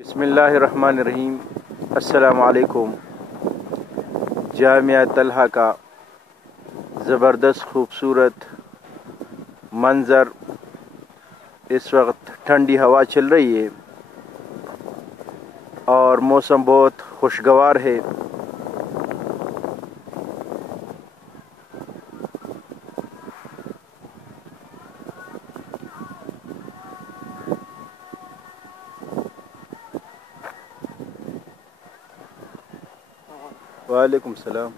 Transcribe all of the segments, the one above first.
बिस्मिल्लाहिर्रहमानिर्रहीम। अस्सलामु अलैकुम। जामिया तलहा का ज़बरदस्त खूबसूरत मंज़र। इस वक्त ठंडी हवा चल रही है और मौसम बहुत खुशगवार है। वालेकुम सलाम।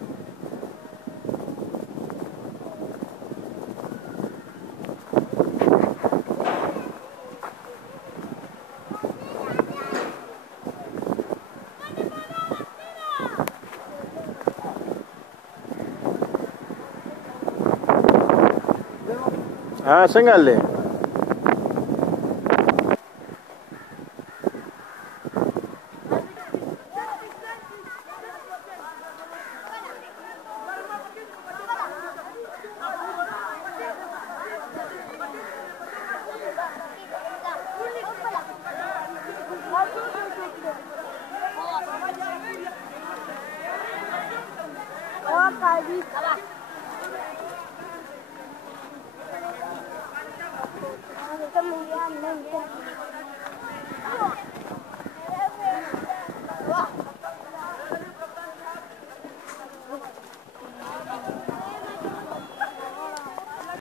हाँ संगाल ले।